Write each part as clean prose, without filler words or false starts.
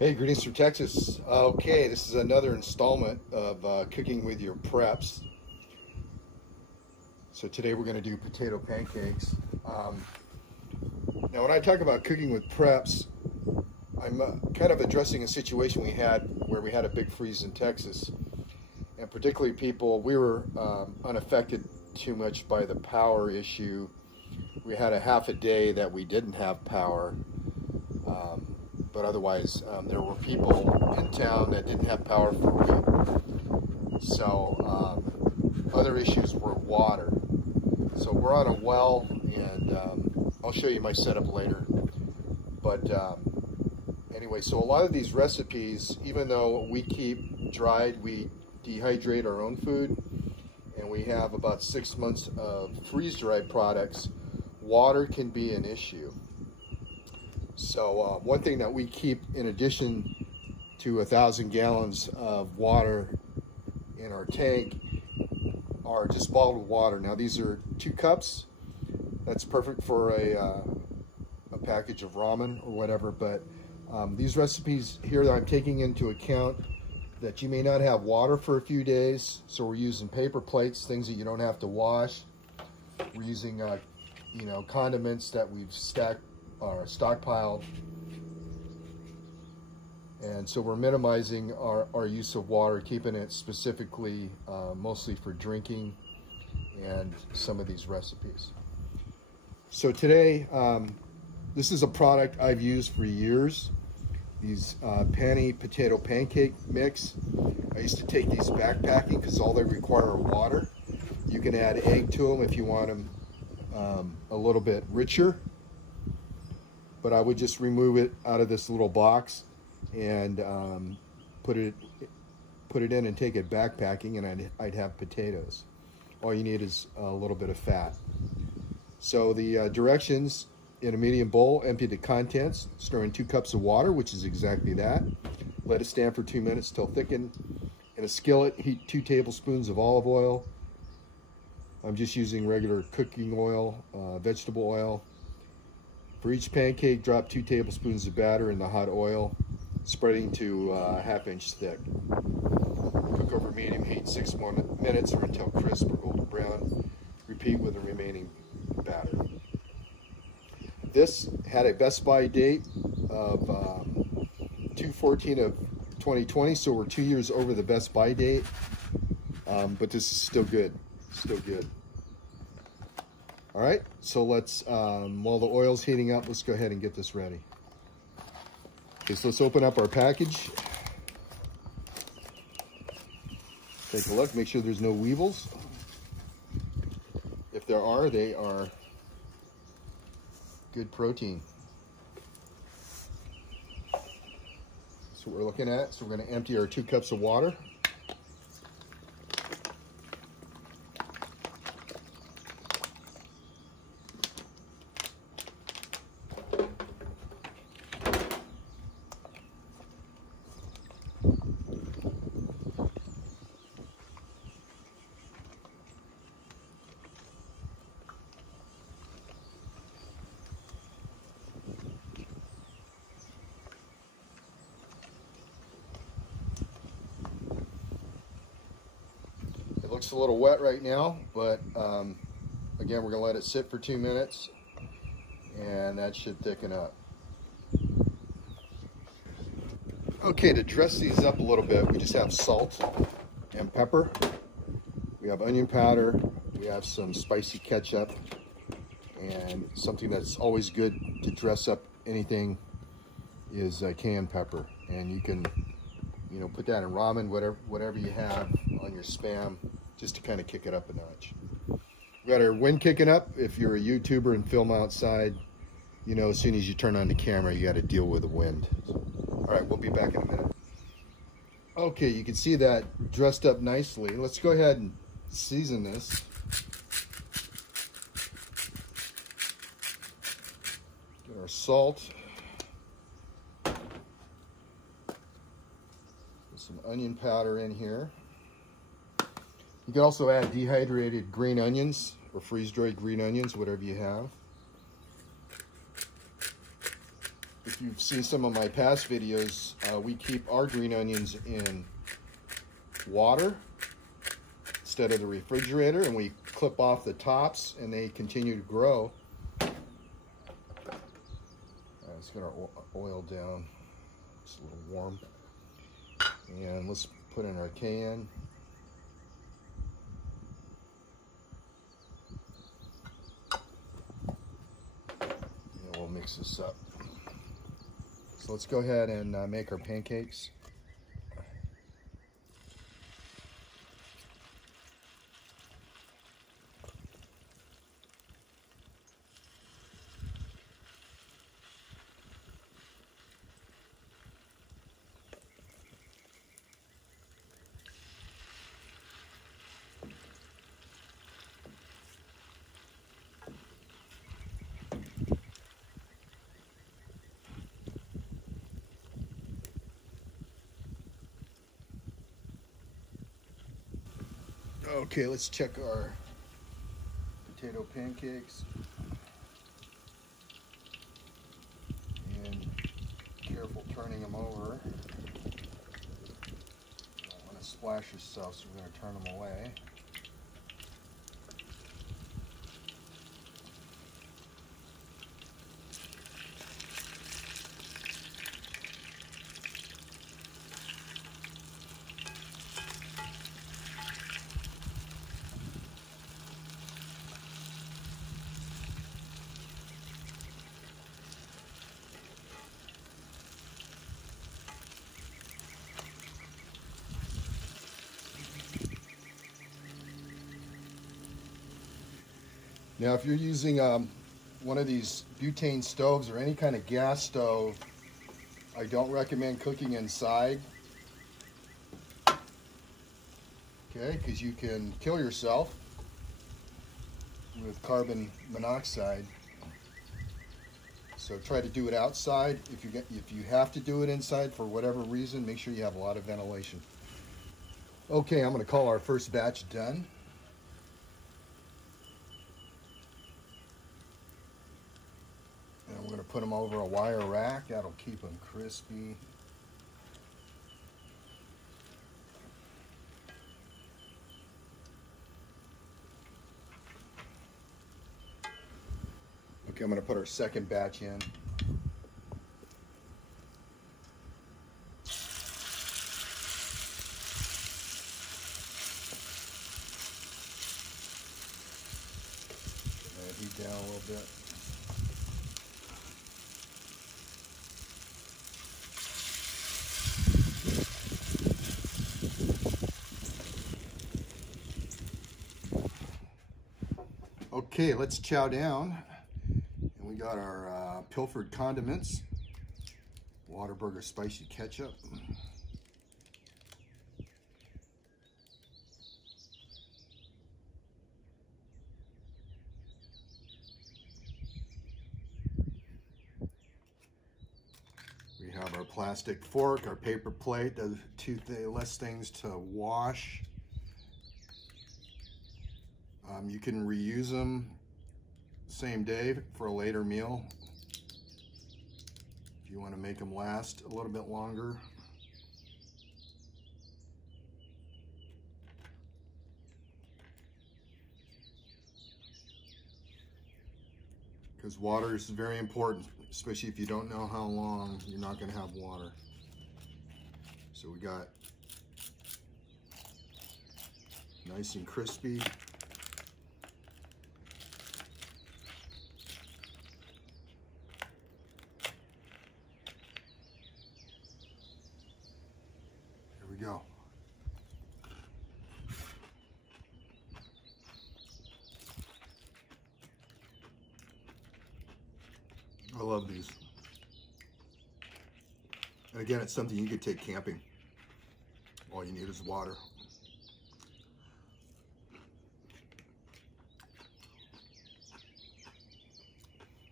Hey, greetings from Texas. Okay, this is another installment of cooking with your preps. So today we're going to do potato pancakes. Now when I talk about cooking with preps, I'm kind of addressing a situation we had where we had a big freeze in Texas. And particularly we were unaffected too much by the power issue. We had a half a day that we didn't have power. But otherwise, there were people in town that didn't have power for a week. So other issues were water. So we're on a well, and I'll show you my setup later. But anyway, so a lot of these recipes, even though we keep dried, we dehydrate our own food, and we have about 6 months of freeze-dried products, water can be an issue. So one thing that we keep in addition to 1,000 gallons of water in our tank are just bottled water. Now these are 2 cups. That's perfect for a package of ramen or whatever, but these recipes here that I'm taking into account that you may not have water for a few days, so we're using paper plates, things that you don't have to wash. We're using condiments that we've stockpiled, and so we're minimizing our use of water, keeping it specifically mostly for drinking and some of these recipes. So today, this is a product I've used for years, these potato pancake mix. I used to take these backpacking because all they require are water. You can add egg to them if you want them a little bit richer, but I would just remove it out of this little box and put it in and take it backpacking, and I'd have potatoes. All you need is a little bit of fat. So the directions: in a medium bowl, empty the contents, stir in 2 cups of water, which is exactly that. Let it stand for 2 minutes till thickened. In a skillet, heat 2 tablespoons of olive oil. I'm just using regular cooking oil, vegetable oil. For each pancake, drop 2 tablespoons of batter in the hot oil, spreading to a ½ inch thick. Cook over medium heat 6 more minutes or until crisp or golden brown. Repeat with the remaining batter. This had a Best By date of 2/14 of 2020, so we're 2 years over the Best By date, but this is still good, still good. All right, so let's, while the oil's heating up, let's go ahead and get this ready. Okay, so let's open up our package. Take a look, make sure there's no weevils. If there are, they are good protein. That's what we're looking at. So we're going to empty our 2 cups of water. Looks a little wet right now, but again, we're gonna let it sit for 2 minutes, and that should thicken up. Okay, to dress these up a little bit, we just have salt and pepper. We have onion powder. We have some spicy ketchup, and something that's always good to dress up anything is cayenne pepper. And you can, put that in ramen, whatever you have on your Spam, just to kind of kick it up a notch. We got our wind kicking up. If you're a YouTuber and film outside, as soon as you turn on the camera, you got to deal with the wind. All right, we'll be back in a minute. Okay, you can see that dressed up nicely. Let's go ahead and season this. Get our salt. Put some onion powder in here. You can also add dehydrated green onions or freeze-dried green onions, whatever you have. if you've seen some of my past videos, we keep our green onions in water instead of the refrigerator, and we clip off the tops and they continue to grow. Let's get our oil down. It's a little warm. And let's put in our cayenne. And we'll mix this up. So let's go ahead and make our pancakes. Okay, let's check our potato pancakes. And careful turning them over. You don't want to splash yourself, so we're going to turn them away. Now, if you're using one of these butane stoves or any kind of gas stove, I don't recommend cooking inside. Okay, because you can kill yourself with carbon monoxide. So try to do it outside. If you have to do it inside for whatever reason, make sure you have a lot of ventilation. Okay, I'm going to call our first batch done. And we're going to put them over a wire rack. That'll keep them crispy. Okay, I'm going to put our second batch in. Heat down a little bit. Okay, let's chow down. And we got our Pilfered condiments, Whataburger spicy ketchup, we have our plastic fork, our paper plate, the less things to wash. You can reuse them same day for a later meal if you want to make them last a little bit longer. Because water is very important, especially if you don't know how long you're not going to have water. So we got nice and crispy. Go. I love these. And again, it's something you could take camping. All you need is water.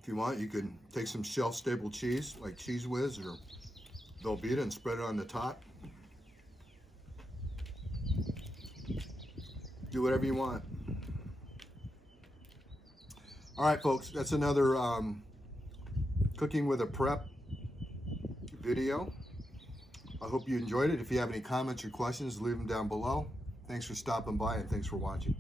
If you want, you could take some shelf-stable cheese, like Cheese Whiz or Velveeta, and spread it on the top. Do whatever you want. All right, folks, that's another cooking with a prep video. I hope you enjoyed it. If you have any comments or questions, leave them down below. Thanks for stopping by and thanks for watching.